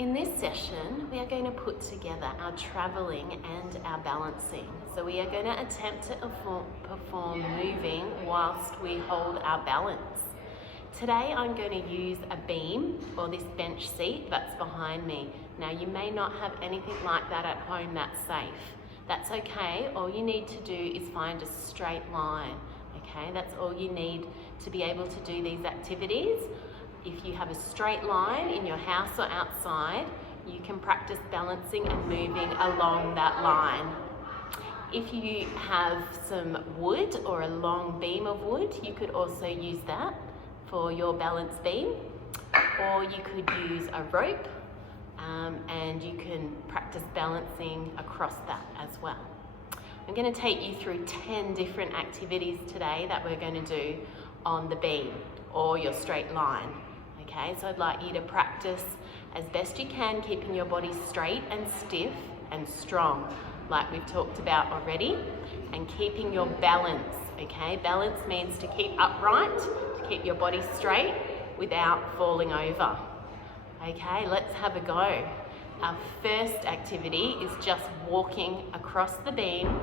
In this session, we are going to put together our travelling and our balancing. So we are going to attempt to perform moving whilst we hold our balance. Today I'm going to use a beam or this bench seat that's behind me. Now you may not have anything like that at home that's safe. That's okay, all you need to do is find a straight line. Okay, that's all you need to be able to do these activities. If you have a straight line in your house or outside, you can practice balancing and moving along that line. If you have some wood or a long beam of wood, you could also use that for your balance beam, or you could use a rope and you can practice balancing across that as well. I'm going to take you through 10 different activities today that we're going to do on the beam or your straight line. Okay, so I'd like you to practice as best you can, keeping your body straight and stiff and strong, like we've talked about already, and keeping your balance. Okay, balance means to keep upright, to keep your body straight without falling over. Okay, let's have a go. Our first activity is just walking across the beam,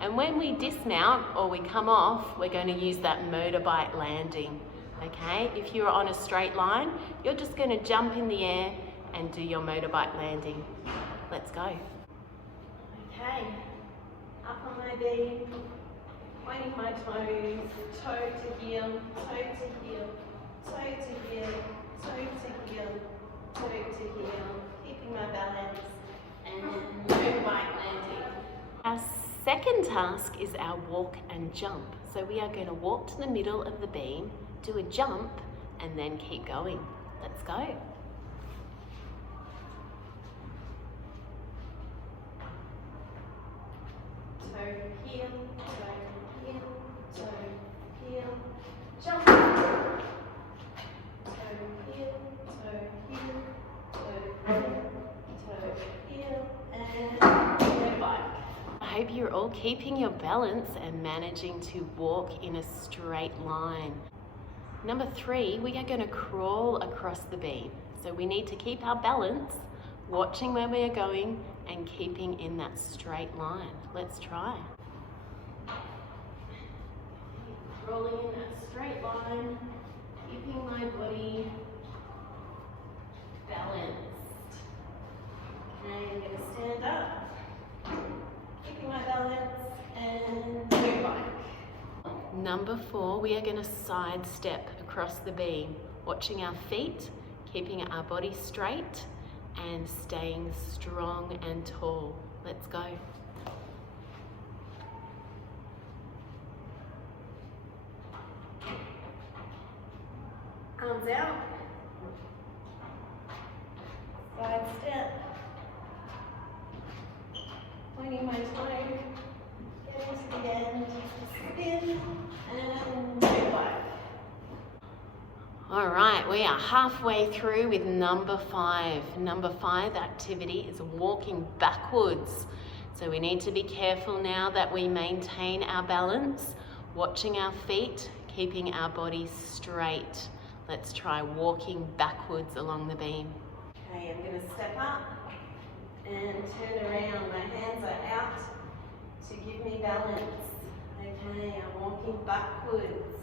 and when we dismount or we come off, we're going to use that motorbike landing. Okay, if you're on a straight line, you're just going to jump in the air and do your motorbike landing. Let's go. Okay, up on my beam, pointing my toes, toe to heel, toe to heel, toe to heel, toe to heel, toe to heel, keeping my balance, and motorbike landing. Our second task is our walk and jump. So we are going to walk to the middle of the beam, do a jump, and then keep going. Let's go. Toe, heel, toe, heel, jump. Toe, heel, toe, heel, and go bike. I hope you're all keeping your balance and managing to walk in a straight line. Number 3, we are going to crawl across the beam. So we need to keep our balance, watching where we are going and keeping in that straight line. Let's try. Crawling in that straight line, keeping my body balanced. Okay, I'm going to stand up, keeping my balance, and go back. Number 4, we are going to side step across the beam, watching our feet, keeping our body straight and staying strong and tall. Let's go. Arms out. Side step. Pointing my toe. Getting to the end. Spin. And go back. All right, we are halfway through with number 5. Number 5 activity is walking backwards. So we need to be careful now that we maintain our balance, watching our feet, keeping our body straight. Let's try walking backwards along the beam. Okay, I'm going to step up and turn around. My hands are out to give me balance. Okay, I'm walking backwards.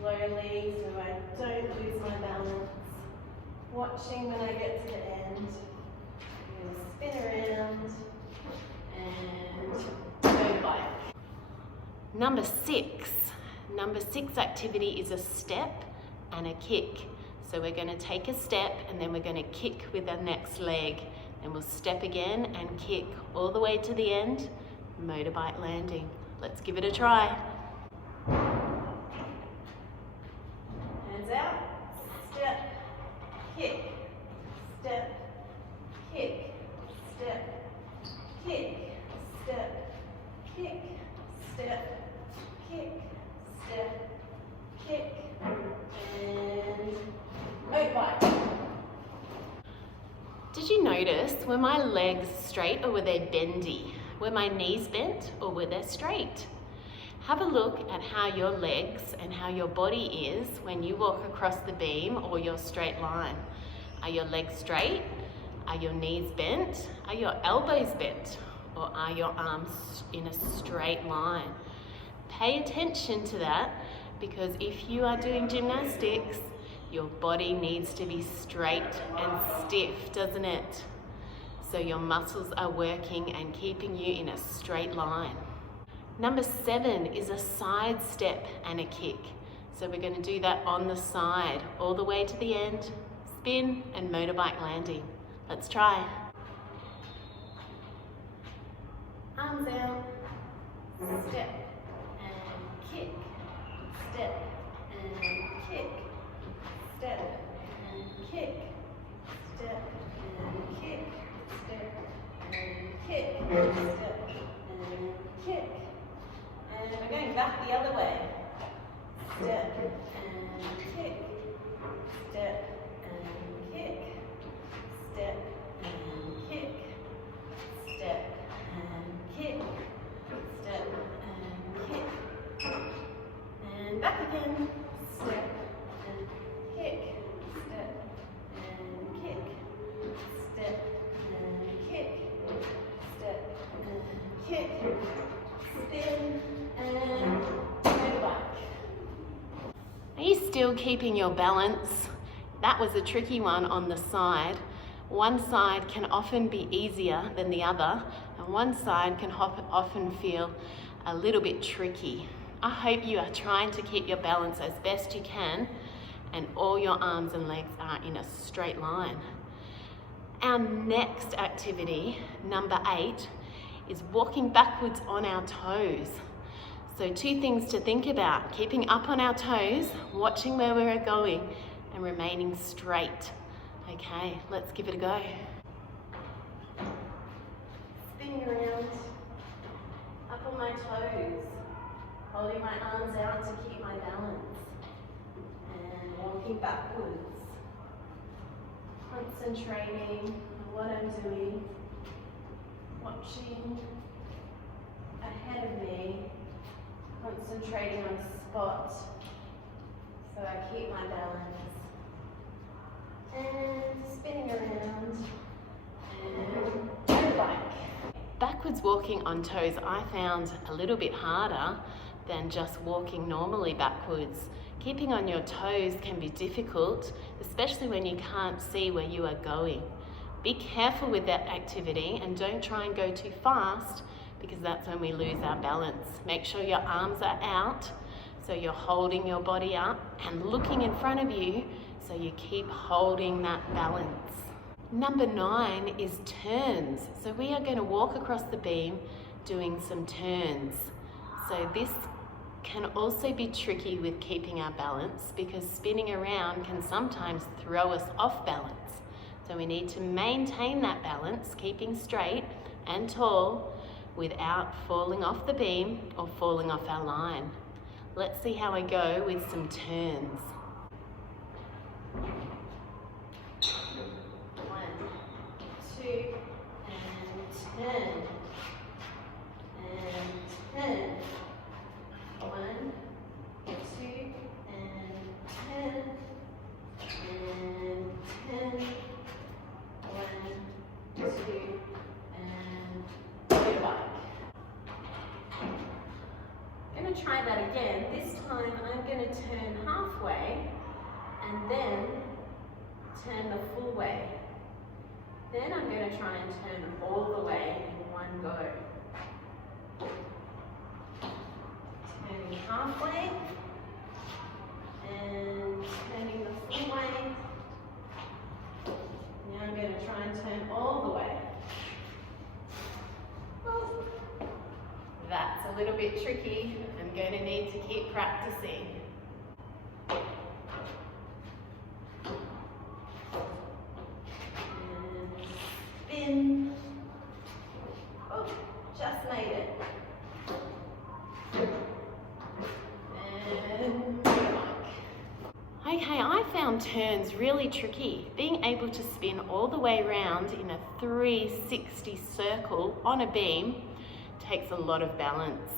Slowly, so I don't lose my balance. Watching when I get to the end. I'm going to spin around and go back. Number 6. Number 6 activity is a step and a kick. So we're going to take a step and then we're going to kick with our next leg. And we'll step again and kick all the way to the end. Motorbike landing. Let's give it a try. Hands out, step, kick, step, kick, step, kick, step, kick, step, kick, step, kick, and motorbike. Did you notice, were my legs straight or were they bendy? Were my knees bent or were they straight? Have a look at how your legs and how your body is when you walk across the beam or your straight line. Are your legs straight? Are your knees bent? Are your elbows bent? Or are your arms in a straight line? Pay attention to that, because if you are doing gymnastics, your body needs to be straight and stiff, doesn't it? So your muscles are working and keeping you in a straight line. Number 7 is a side step and a kick. So we're going to do that on the side, all the way to the end, spin and motorbike landing. Let's try. Arms out, step and kick, step and kick, step and kick, step and kick, step and kick, step and kick. And we're going back the other way. Step and kick, step and kick, step and kick, step and kick, step and kick, and back again. Step and kick, step and kick, step and kick, step and kick, spin and motorbike. Are you still keeping your balance? That was a tricky one on the side. One side can often be easier than the other, and one side can often feel a little bit tricky. I hope you are trying to keep your balance as best you can and all your arms and legs are in a straight line. Our next activity, number 8, is walking backwards on our toes. So 2 things to think about: keeping up on our toes, watching where we're going, and remaining straight. Okay, let's give it a go. Spinning around, up on my toes, holding my arms out to keep my balance, and walking backwards, concentrating on what I'm doing, watching ahead of me, concentrating on a spot so I keep my balance, and spinning around and motorbike. Backwards walking on toes I found a little bit harder than just walking normally backwards. Keeping on your toes can be difficult, especially when you can't see where you are going. Be careful with that activity and don't try and go too fast, because that's when we lose our balance. Make sure your arms are out, so you're holding your body up and looking in front of you, so you keep holding that balance. Number 9 is turns. So we are going to walk across the beam doing some turns. So this can also be tricky with keeping our balance, because spinning around can sometimes throw us off balance. So we need to maintain that balance, keeping straight and tall without falling off the beam or falling off our line. Let's see how I go with some turns. 1, 2, and turn. And turn. 1, 2, and turn. And turn. 1, 2, and motorbike. I'm going to try that again. This time I'm going to turn halfway and then turn the full way. Then I'm going to try and turn all the way in one go. Turning halfway and turning the full way. Now I'm going to try and turn all the way. That's a little bit tricky. I'm going to need to keep practicing. And spin. Oh, just made it. And okay, I found turns really tricky. Being able to spin all the way around in a 360 circle on a beam takes a lot of balance.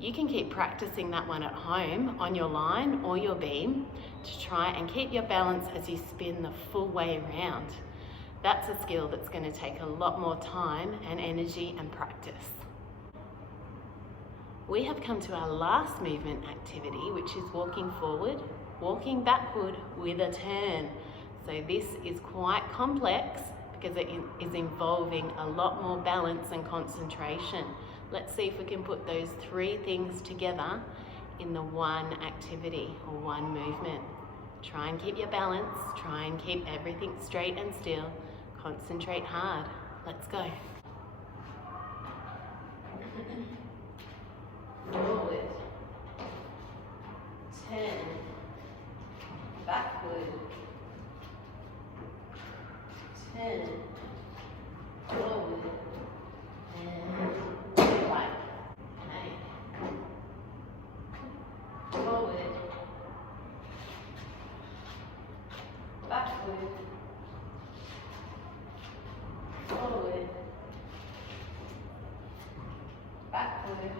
You can keep practicing that one at home on your line or your beam to try and keep your balance as you spin the full way around. That's a skill that's going to take a lot more time and energy and practice. We have come to our last movement activity, which is walking forward, walking backward with a turn. So this is quite complex because it is involving a lot more balance and concentration. Let's see if we can put those three things together in the one activity or one movement. Try and keep your balance, try and keep everything straight and still, concentrate hard. Let's go. Forward, turn, backward, turn, forward, and right. Okay. Forward, backward, forward, backward.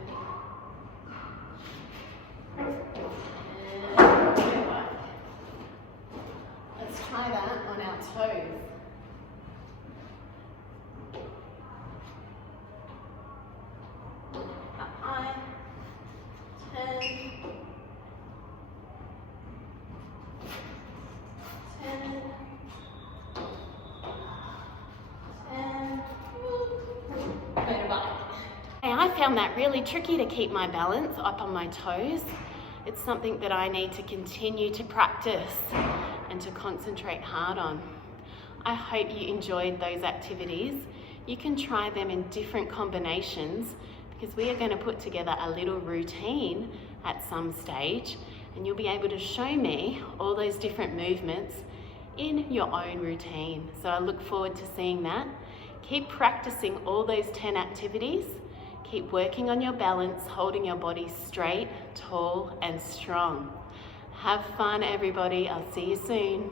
Let's try that on our toes. Up high, turn, turn, turn, motorbike. Hey, I found that really tricky to keep my balance up on my toes. It's something that I need to continue to practice and to concentrate hard on. I hope you enjoyed those activities. You can try them in different combinations because we are going to put together a little routine at some stage, and you'll be able to show me all those different movements in your own routine. So I look forward to seeing that. Keep practicing all those 10 activities. Keep working on your balance, holding your body straight, tall, and strong. Have fun, everybody. I'll see you soon.